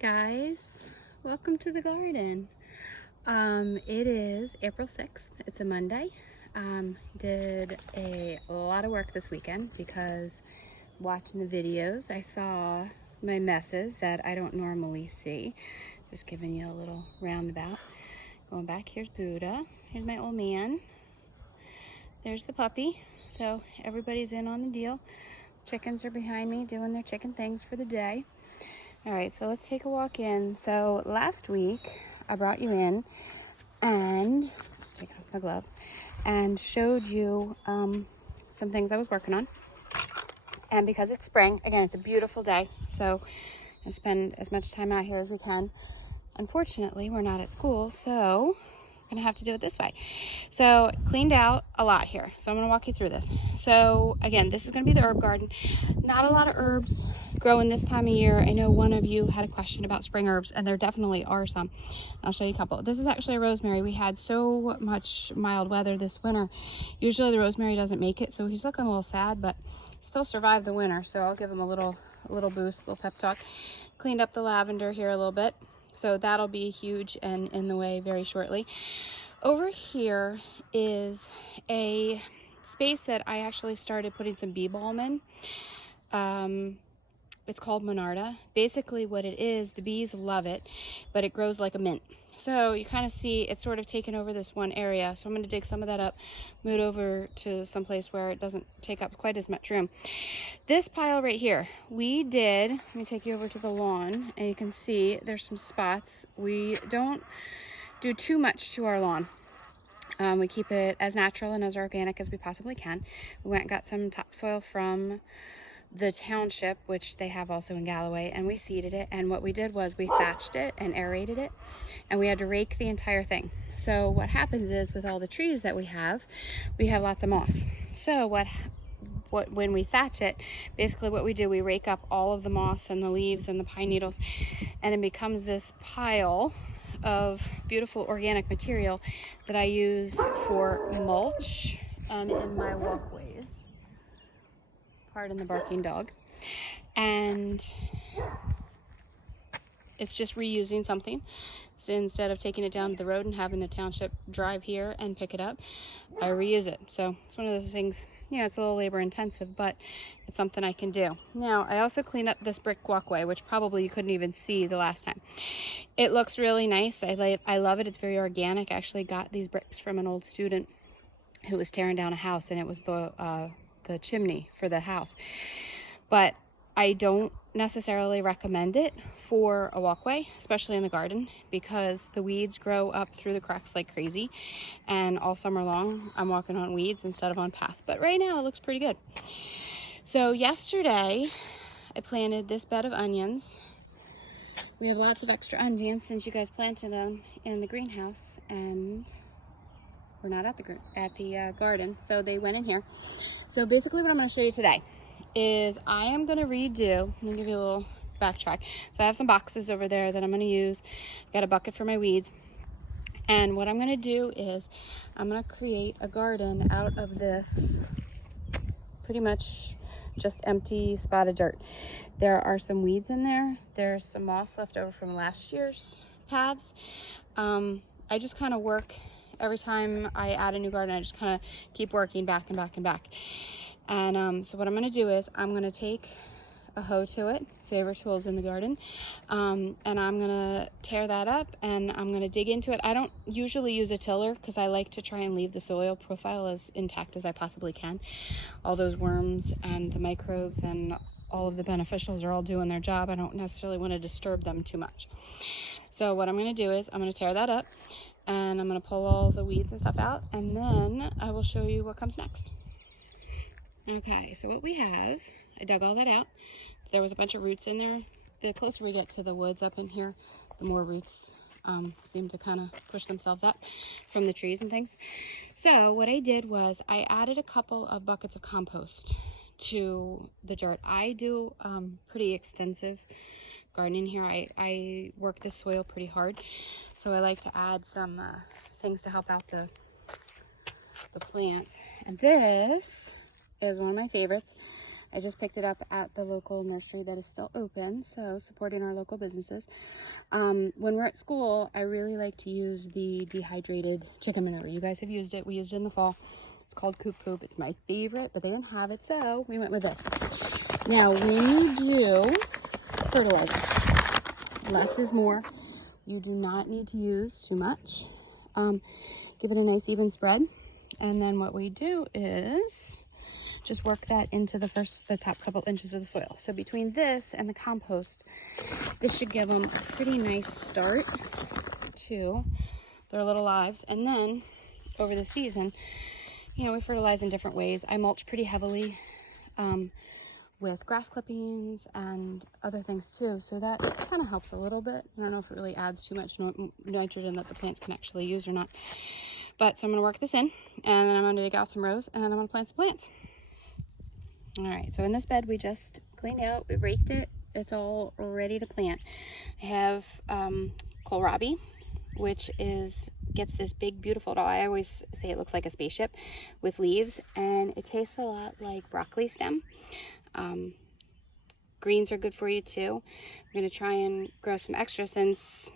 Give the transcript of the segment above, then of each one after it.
Hey guys, welcome to the garden. It is April 6th. It's a Monday. Did a lot of work this weekend because watching the videos I saw my messes that I don't normally see. Just giving you a little roundabout. Going back, here's Buddha. Here's my old man. There's the puppy. So everybody's in on the deal. Chickens are behind me doing their chicken things for the day. All right, so let's take a walk in. So last week I brought you in and just taking off my gloves and showed you some things I was working on. And because it's spring, again, it's a beautiful day, so I spend as much time out here as we can. Unfortunately, we're not at school, so I'm gonna have to do it this way. So cleaned out a lot here, so I'm gonna walk you through this. So again, this is gonna be the herb garden. Not a lot of herbs growing this time of year. I know one of you had a question about spring herbs, and there definitely are some. I'll show you a couple. This is actually a rosemary. We had so much mild weather this winter. Usually the rosemary doesn't make it, so he's looking a little sad, but still survived the winter, so I'll give him a little boost, a little pep talk. Cleaned up the lavender here a little bit. So that'll be huge and in the way very shortly. Over here is a space that I actually started putting some bee balm in. It's called Monarda. Basically what it is, the bees love it, but it grows like a mint. So you kind of see it's sort of taken over this one area. So I'm going to dig some of that up, move it over to some place where it doesn't take up quite as much room. This pile right here, we did, let me take you over to the lawn, and you can see there's some spots. We don't do too much to our lawn. We keep it as natural and as organic as we possibly can. We went and got some topsoil from the township, which they have also in Galloway, and we seeded it. And what we did was we thatched it and aerated it, and we had to rake the entire thing. So what happens is, with all the trees that we have lots of moss. So when we thatch it, basically what we do, we rake up all of the moss and the leaves and the pine needles, and it becomes this pile of beautiful organic material that I use for mulch and in my walkways. Pardon the barking dog. And it's just reusing something. So instead of taking it down to the road and having the township drive here and pick it up, I reuse it. So it's one of those things, you know, it's a little labor intensive, but it's something I can do. Now, I also cleaned up this brick walkway, which probably you couldn't even see the last time. It looks really nice. I love it. It's very organic. I actually got these bricks from an old student who was tearing down a house, and it was the chimney for the house. But I don't necessarily recommend it for a walkway, especially in the garden, because the weeds grow up through the cracks like crazy, and all summer long I'm walking on weeds instead of on path. But right now it looks pretty good. So yesterday I planted this bed of onions. We have lots of extra onions since you guys planted them in the greenhouse, and we're not at the garden, so they went in here. So basically what I'm going to show you today is I am going to redo, let me give you a little backtrack. So I have some boxes over there that I'm going to use. Got a bucket for my weeds. And what I'm going to do is I'm going to create a garden out of this pretty much just empty spot of dirt. There are some weeds in there. There's some moss left over from last year's paths. I just kind of work. Every time I add a new garden, I just kind of keep working back and back and back. And so what I'm going to do is I'm going to take a hoe to it, favorite tools in the garden, and I'm going to tear that up and I'm going to dig into it. I don't usually use a tiller because I like to try and leave the soil profile as intact as I possibly can. All those worms and the microbes and all of the beneficials are all doing their job. I don't necessarily want to disturb them too much. So what I'm going to do is I'm going to tear that up, and I'm going to pull all the weeds and stuff out, and then I will show you what comes next. Okay, so what we have, I dug all that out. There was a bunch of roots in there. The closer we get to the woods up in here, the more roots seem to kind of push themselves up from the trees and things. So what I did was I added a couple of buckets of compost to the dirt. I do pretty extensive gardening here. I work the soil pretty hard, so I like to add some things to help out the plants. And this is one of my favorites. I just picked it up at the local nursery that is still open, so supporting our local businesses. When we're at school, I really like to use the dehydrated chicken manure. You guys have used it. We used it in the fall. It's called Coop Poop. It's my favorite, but they didn't have it, so we went with this. Now, when you do fertilizer, less is more. You do not need to use too much. Give it a nice even spread. And then what we do is just work that into the top couple inches of the soil. So between this and the compost, this should give them a pretty nice start to their little lives. And then over the season, you know, we fertilize in different ways. I mulch pretty heavily with grass clippings and other things too. So that kind of helps a little bit. I don't know if it really adds too much nitrogen that the plants can actually use or not. But so I'm going to work this in, and then I'm going to dig out some rows, and I'm going to plant some plants. All right, so in this bed we just cleaned out, we raked it, it's all ready to plant. I have kohlrabi, which gets this big beautiful, I always say it looks like a spaceship with leaves, and it tastes a lot like broccoli stem. Greens are good for you too. I'm going to try and grow some extra since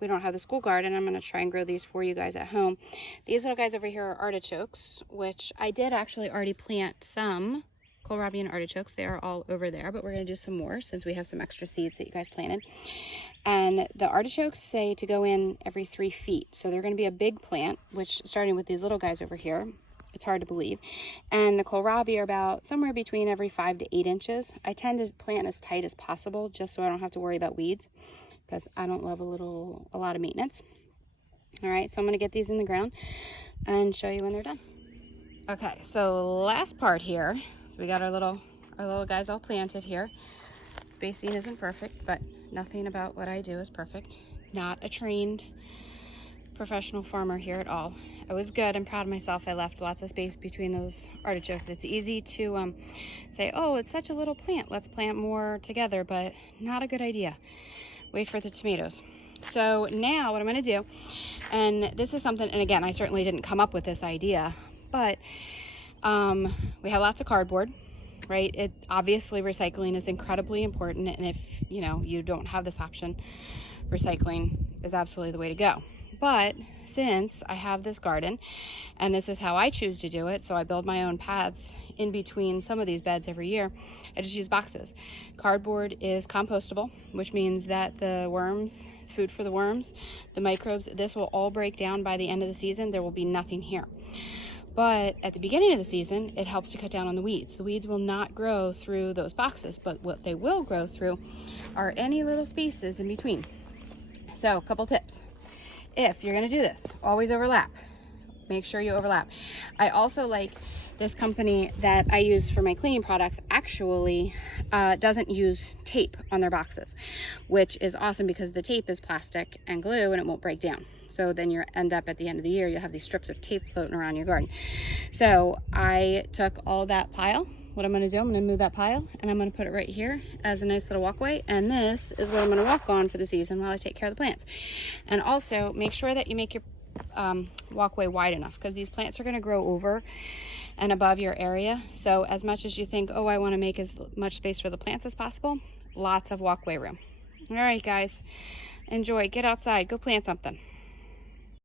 we don't have the school garden. I'm going to try and grow these for you guys at home. These little guys over here are artichokes, which I did actually already plant some kohlrabi and artichokes. They are all over there, but we're going to do some more since we have some extra seeds that you guys planted. And the artichokes say to go in every 3 feet. So they're going to be a big plant, which starting with these little guys over here, it's hard to believe. And the kohlrabi are about somewhere between every 5 to 8 inches. I tend to plant as tight as possible just so I don't have to worry about weeds, because I don't love a lot of maintenance. All right, so I'm going to get these in the ground and show you when they're done. Okay, so last part here. So we got our little guys all planted here. Spacing isn't perfect, but nothing about what I do is perfect. Not a trained professional farmer here at all. I was good. I'm proud of myself. I left lots of space between those artichokes. It's easy to say, oh, it's such a little plant, let's plant more together, but not a good idea. Wait for the tomatoes. So now what I'm going to do, and this is something, and again, I certainly didn't come up with this idea, but we have lots of cardboard, right? Obviously recycling is incredibly important, and if you don't have this option, recycling is absolutely the way to go. But since I have this garden, and this is how I choose to do it, so I build my own paths in between some of these beds every year, I just use boxes. Cardboard is compostable, which means that the worms, it's food for the worms, the microbes, this will all break down by the end of the season. There will be nothing here. But at the beginning of the season, it helps to cut down on the weeds. The weeds will not grow through those boxes, but what they will grow through are any little spaces in between. So a couple tips. If you're going to do this, always overlap. Make sure you overlap. I also like this company that I use for my cleaning products actually doesn't use tape on their boxes, which is awesome because the tape is plastic and glue and it won't break down. So then you end up at the end of the year, you'll have these strips of tape floating around your garden. So I took all that pile. What I'm going to do, I'm going to move that pile and I'm going to put it right here as a nice little walkway. And this is what I'm going to walk on for the season while I take care of the plants. And also make sure that you make your walkway wide enough, because these plants are going to grow over and above your area. So as much as you think, oh, I want to make as much space for the plants as possible, lots of walkway room. All right, guys, enjoy. Get outside. Go plant something.